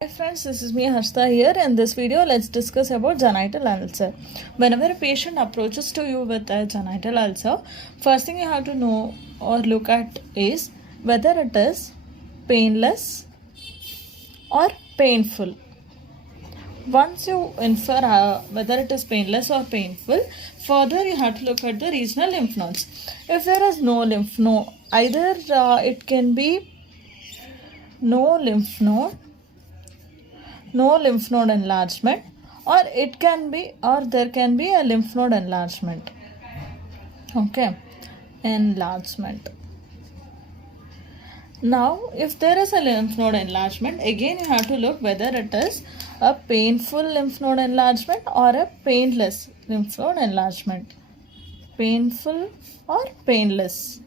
Hi friends, this is me Harshita here. In this video, let's discuss about genital ulcer. Whenever a patient approaches to you with a genital ulcer, first thing you have to know or look at is whether it is painless or painful. Once you infer whether it is painless or painful, further you have to look at the regional lymph nodes. If there is no lymph node, either it can be no lymph node enlargement, or it can be, or there can be a lymph node enlargement. Okay, enlargement. Now if there is a lymph node enlargement, again you have to look whether it is a painful lymph node enlargement or a painless lymph node enlargement. Painful or painless.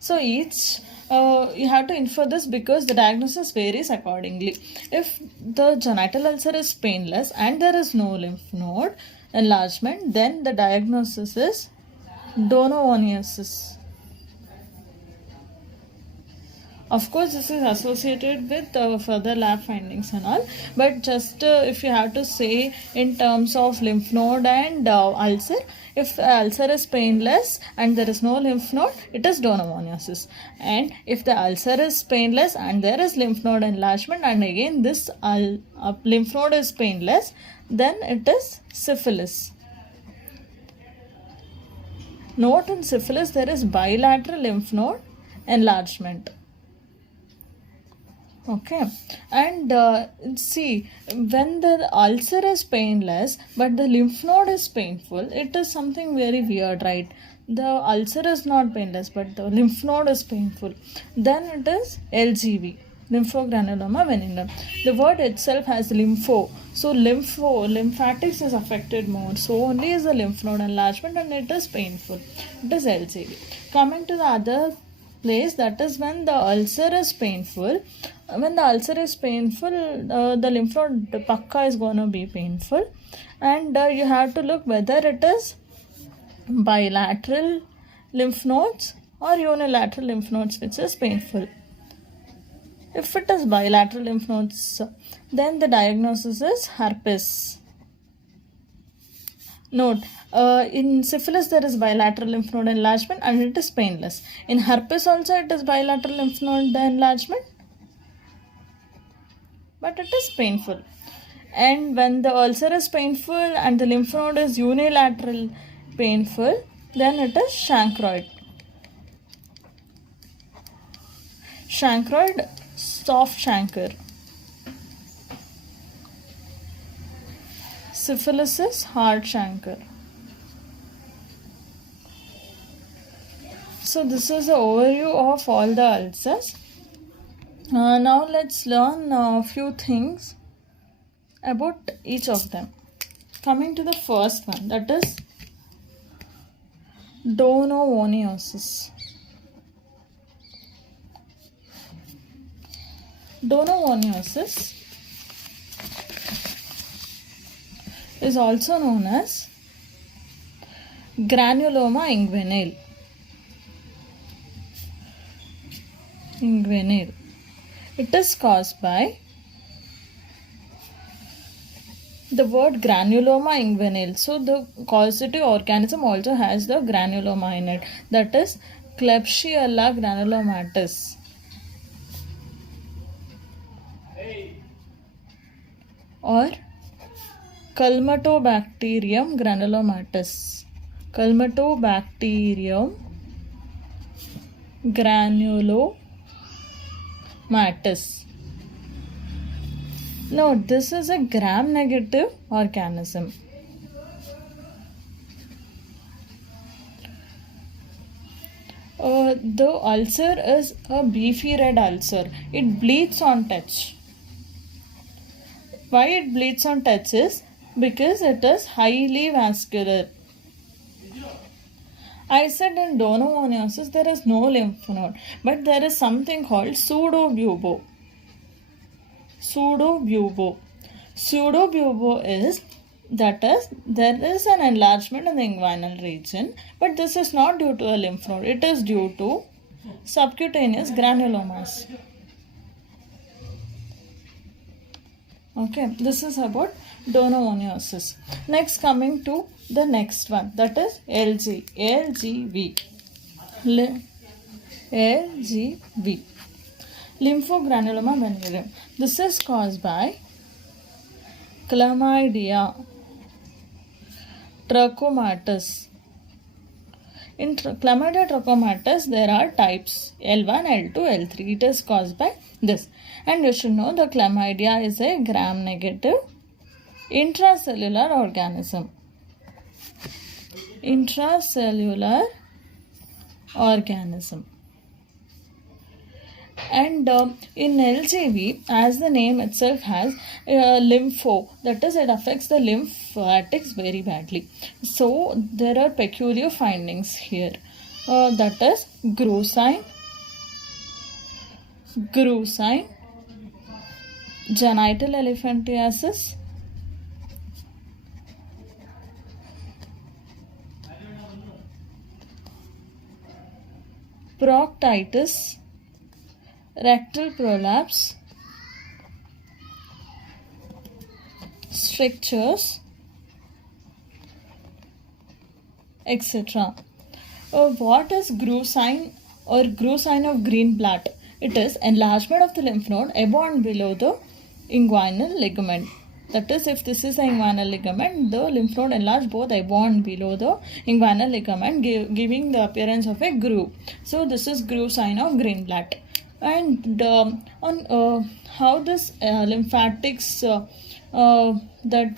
So each you have to infer this because the diagnosis varies accordingly. If the genital ulcer is painless and there is no lymph node enlargement, then the diagnosis is donovoneosis. Of course, this is associated with further lab findings and all, but just if you have to say in terms of lymph node and ulcer, if ulcer is painless and there is no lymph node, it is donovoneosis. And if the ulcer is painless and there is lymph node enlargement, and again this lymph node is painless, then it is syphilis. Note, in syphilis there is bilateral lymph node enlargement. Okay, and see, when the ulcer is painless but the lymph node is painful, it is something very weird, right? The ulcer is not painless but the lymph node is painful. Then it is LGV, lymphogranuloma venereum. The word itself has lympho, so lymphatics is affected more, so only is the lymph node enlargement and it is painful. It is LGV. Coming to the other place, that is when the ulcer is painful. When the ulcer is painful, the lymph node pakka is going to be painful, and you have to look whether it is bilateral lymph nodes or unilateral lymph nodes which is painful. If it is bilateral lymph nodes, then the diagnosis is herpes. Note, in syphilis there is bilateral lymph node enlargement and it is painless. In herpes also it is bilateral lymph node enlargement, but it is painful. And when the ulcer is painful and the lymph node is unilateral painful, then it is chancroid. Chancroid, soft chancre. Syphilis is hard chancre. So this is an overview of all the ulcers. Now let's learn a few things about each of them. Coming to the first one, that is donovoneosis. Donovoneosis is also known as granuloma inguinale. It is caused by the word granuloma inguinale. So the causative organism also has the granuloma in it. That is Klebsiella granulomatis. Or Calmette-Bacterium granulomatis. Calmette-Bacterium granulomatis. Note, this is a gram-negative organism. The ulcer is a beefy red ulcer. It bleeds on touch. Why it bleeds on touch is because it is highly vascular. I said in donovoneosis there is no lymph node, but there is something called pseudobubo. Pseudobubo is, that is, there is an enlargement in the inguinal region, but this is not due to a lymph node. It is due to subcutaneous granulomas. Okay, this is about donomoniosis. Next, coming to the next one, that is LGV. LGV, lymphogranuloma venereum. This is caused by Chlamydia trachomatis. In Chlamydia trachomatis, there are types L1, L2, L3. It is caused by this. And you should know the chlamydia is a gram-negative intracellular organism. Intracellular organism. And in LGV, as the name itself has, lympho, that is, it affects the lymphatics very badly. So there are peculiar findings here. That is Grusine, genital elephantiasis, proctitis, rectal prolapse, strictures, etc. What is Grusine or Grusine of Greenblatt? It is enlargement of the lymph node above and below the inguinal ligament. That is, if this is the inguinal ligament, the lymph node enlarged both above and below the inguinal ligament, giving the appearance of a groove. So this is Grusine of Greenblatt. And on how this lymphatics that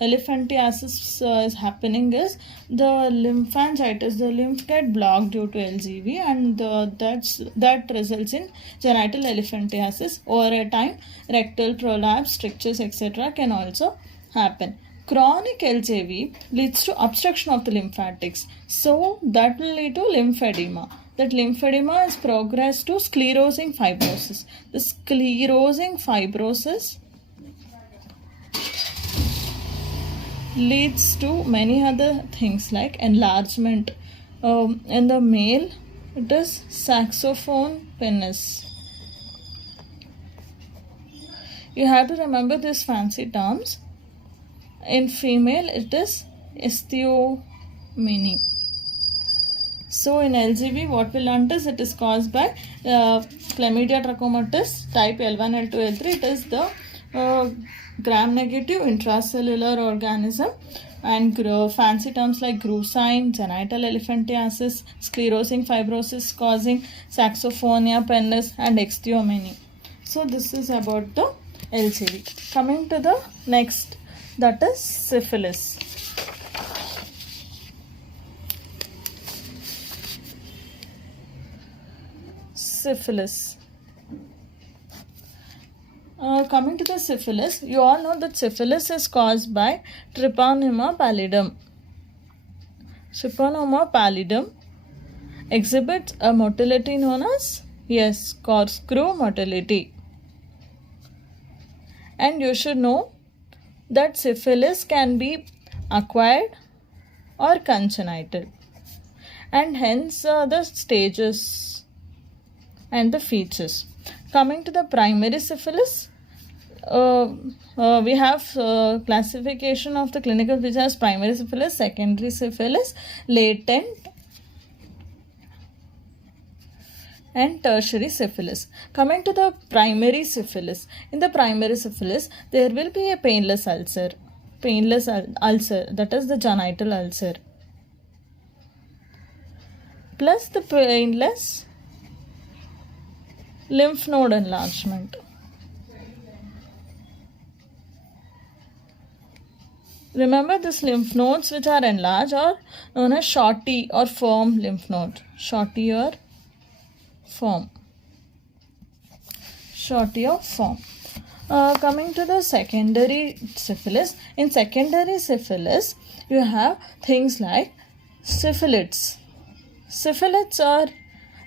elephantiasis is happening is the lymphangitis, the lymph get blocked due to LGV, and that results in genital elephantiasis. Over a time, rectal prolapse, strictures, etc. can also happen. Chronic LGV leads to obstruction of the lymphatics, so that will lead to lymphedema. That lymphedema is progressed to sclerosing fibrosis. The sclerosing fibrosis leads to many other things like enlargement. In the male, it is saxophone penis. You have to remember these fancy terms. In female, it is osteomeny. So in LGV, what we learnt is it is caused by Chlamydia trachomatis type L1, L2, L3. It is the gram-negative intracellular organism, and fancy terms like Grusine, genital elephantiasis, sclerosing fibrosis causing saxophonia penis, and osteomeny. So this is about the LGV. Coming to the next, that is syphilis. Syphilis. Coming to the syphilis, you all know that syphilis is caused by Treponema pallidum. Treponema pallidum exhibits a motility known as, yes, corkscrew motility. And you should know that syphilis can be acquired or congenital, and hence the stages and the features. Coming to the primary syphilis, we have classification of the clinical features as primary syphilis, secondary syphilis, latent, and tertiary syphilis. Coming to the primary syphilis, in the primary syphilis, there will be a painless ulcer, that is the genital ulcer, plus the painless lymph node enlargement. Remember, these lymph nodes which are enlarged are known as shorty or firm lymph node. Shorty or firm. Shorty or firm. Coming to the secondary syphilis. In secondary syphilis, you have things like syphilids. Syphilids are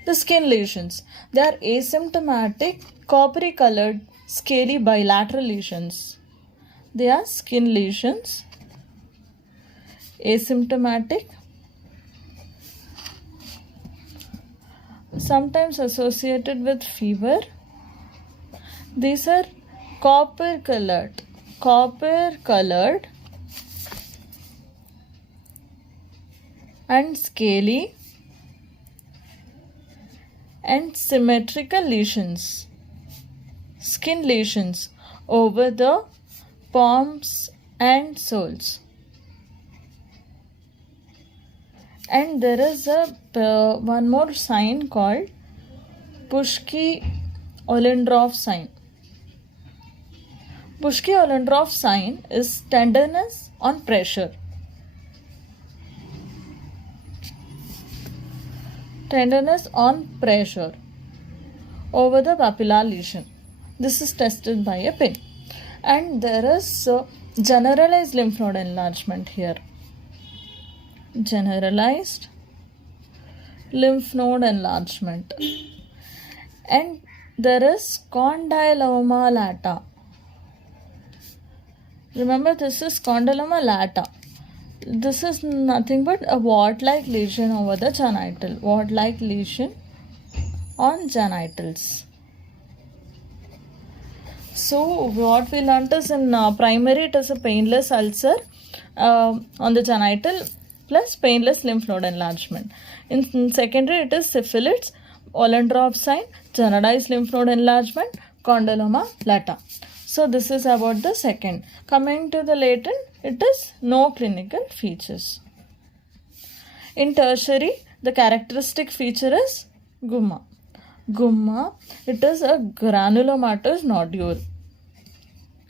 the skin lesions. They are asymptomatic, coppery colored, scaly bilateral lesions. They are skin lesions, asymptomatic, sometimes associated with fever. These are copper colored. copper colored and scaly and symmetrical lesions, skin lesions over the palms and soles. And there is a one more sign called Buschke-Ollendorff sign. Buschke-Ollendorff sign is tenderness on pressure. Tenderness on pressure over the papillar lesion. This is tested by a pin. And there is generalized lymph node enlargement here. Generalized lymph node enlargement. And there is condyloma lata. Remember, this is condyloma lata. This is nothing but a wart-like lesion over the genital. Wart-like lesion on genitals. So what we learnt is in primary it is a painless ulcer on the genital plus painless lymph node enlargement. In secondary it is syphilis, Ollendorff sign, generalized lymph node enlargement, condyloma lata. So this is about the second. Coming to the latent, it is no clinical features. In tertiary, the characteristic feature is gumma. Gumma, it is a granulomatous nodule.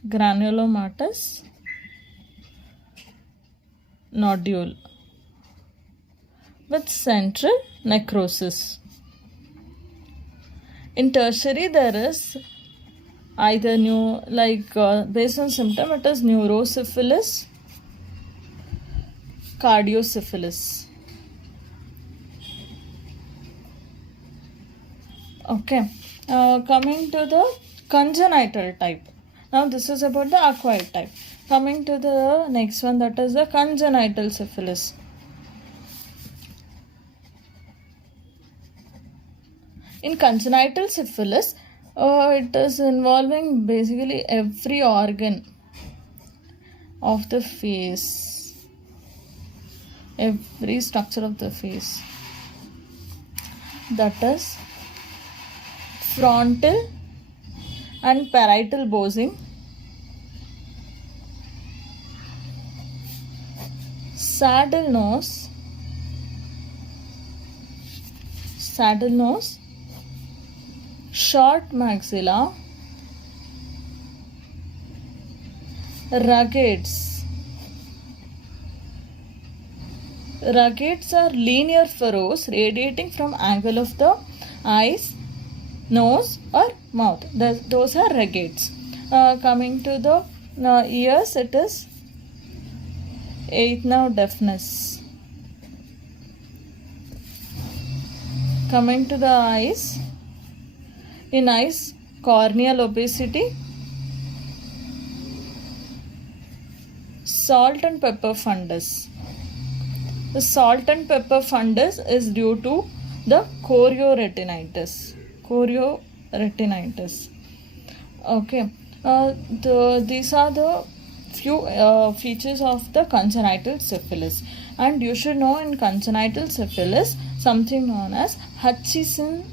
Granulomatous nodule with central necrosis. In tertiary, there is either based on symptom, it is neurosyphilis, cardiosyphilis. Okay, coming to the congenital type. Now this is about the acquired type. Coming to the next one, that is the congenital syphilis. In congenital syphilis, it is involving basically every organ of the face, every structure of the face. That is frontal and parietal bossing, saddle nose, short maxilla, ruggeds. Ruggeds are linear furrows radiating from angle of the eyes, nose or mouth. Those are ruggeds. Coming to the ears, it is eighth nerve deafness. Coming to the eyes, in eyes, corneal opacity, salt and pepper fundus. The salt and pepper fundus is due to the chorioretinitis. Okay. These are the few features of the congenital syphilis. And you should know in congenital syphilis something known as Hutchison's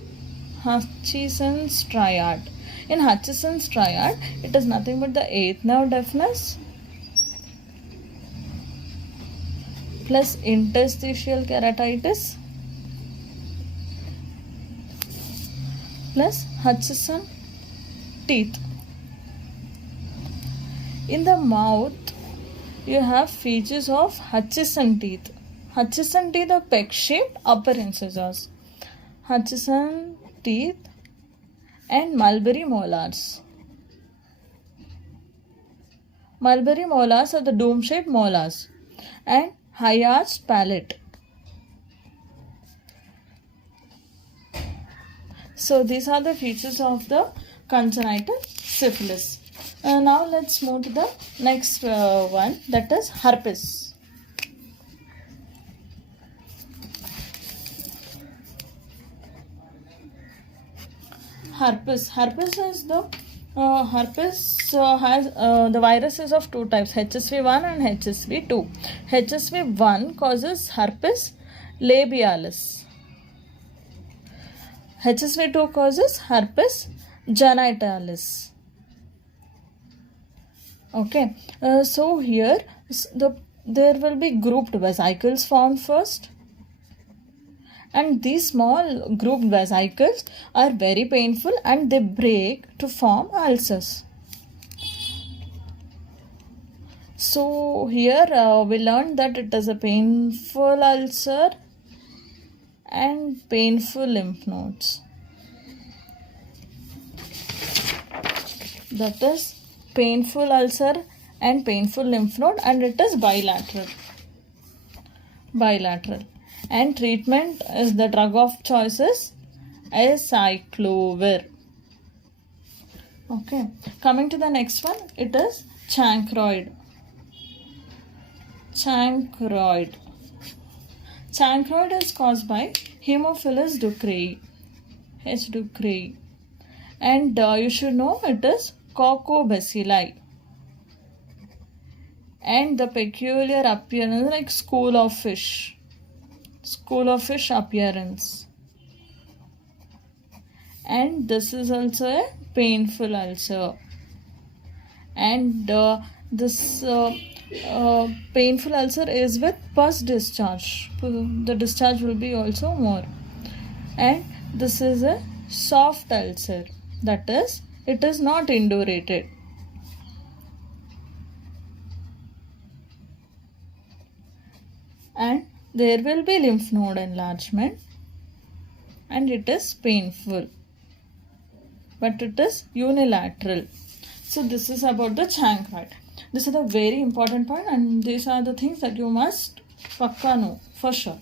triad. In Hutchison's triad, it is nothing but the eighth nerve deafness plus interstitial keratitis plus Hutchison teeth. In the mouth, you have features of Hutchison teeth. Hutchison teeth are peg-shaped upper incisors. Hutchison teeth and mulberry molars. Mulberry molars are the dome-shaped molars and high-arched palate. So these are the features of the congenital syphilis. Now let's move to the next one, that is herpes. Herpes is the Herpes has the virus is of two types, HSV1 and HSV2. HSV1 causes herpes labialis. HSV2 causes herpes genitalis. Okay, so here there will be grouped vesicles formed first, and these small grouped vesicles are very painful and they break to form ulcers. So here we learned that it is a painful ulcer and painful lymph nodes. That is painful ulcer and painful lymph node, and it is bilateral. And treatment is the drug of choice is acyclovir. Okay, coming to the next one, it is chancroid. Chancroid is caused by Haemophilus ducreyi, H. ducreyi, and you should know it is coccobacilli, and the peculiar appearance like school of fish appearance, and this is also a painful ulcer, and this painful ulcer is with pus discharge. The discharge will be also more, and this is a soft ulcer, that is it is not indurated. And there will be lymph node enlargement, and it is painful, but it is unilateral. So this is about the chancroid. This is a very important point, and these are the things that you must pakka know for sure.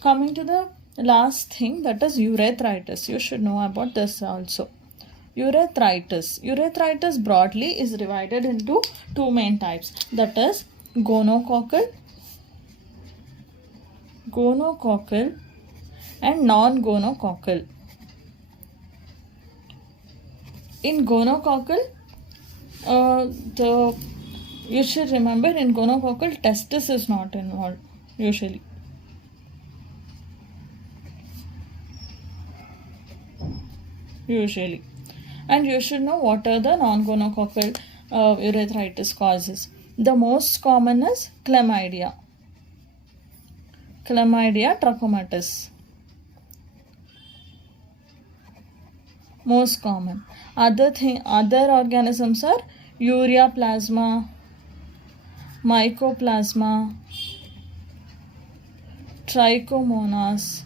Coming to the last thing, that is urethritis. You should know about this also. Urethritis broadly is divided into two main types, that is gonococcal and non-gonococcal. In gonococcal, you should remember, in gonococcal testis is not involved usually. And you should know what are the non-gonococcal urethritis causes. The most common is chlamydia trachomatis. Most common. Other organisms are ureaplasma, mycoplasma, trichomonas.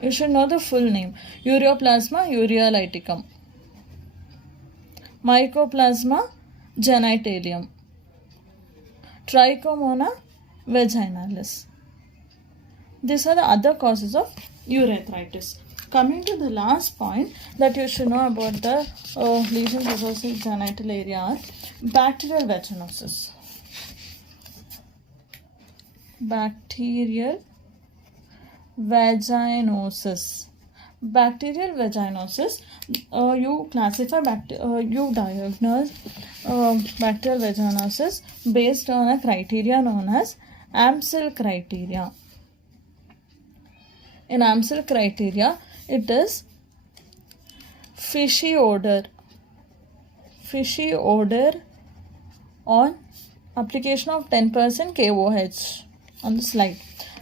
You should know the full name. Ureaplasma ureolyticum, Mycoplasma genitalium, Trichomona vaginalis. These are the other causes of urethritis. Coming to the last point that you should know about the lesions associated with genital area are bacterial vaginosis. Bacterial vaginosis, you diagnose bacterial vaginosis based on a criteria known as Amsel criteria. In Amsel criteria, it is fishy odor on application of 10% KOH on the slide.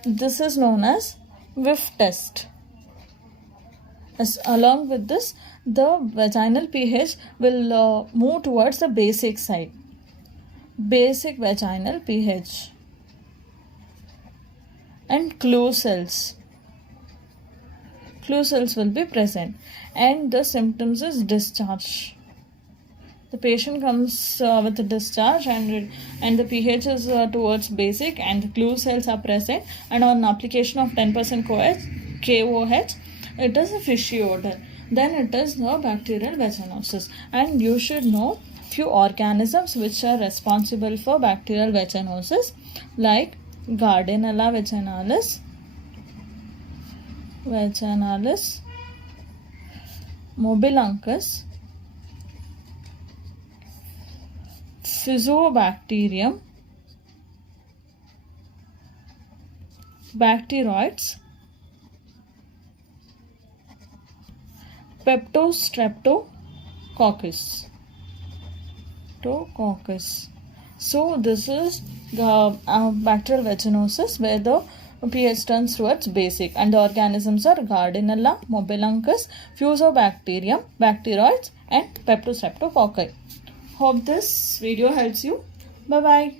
This is known as whiff test. Along with this, the vaginal pH will move towards the basic side. Basic vaginal pH. And clue cells will be present, and the symptoms is discharge. The patient comes with a discharge, and the pH is towards basic, and the clue cells are present, and on application of 10% KOH, it is a fishy odor. Then it is the bacterial vaginosis, and you should know few organisms which are responsible for bacterial vaginosis, like Gardnerella vaginalis, Mobiluncus, Fusobacterium, Bacteroids, Peptostreptococcus. So this is the bacterial vaginosis where the pH turns towards basic, and the organisms are Gardnerella, Mobiluncus, Fusobacterium, Bacteroids, and Peptostreptococci. Hope this video helps you. Bye bye.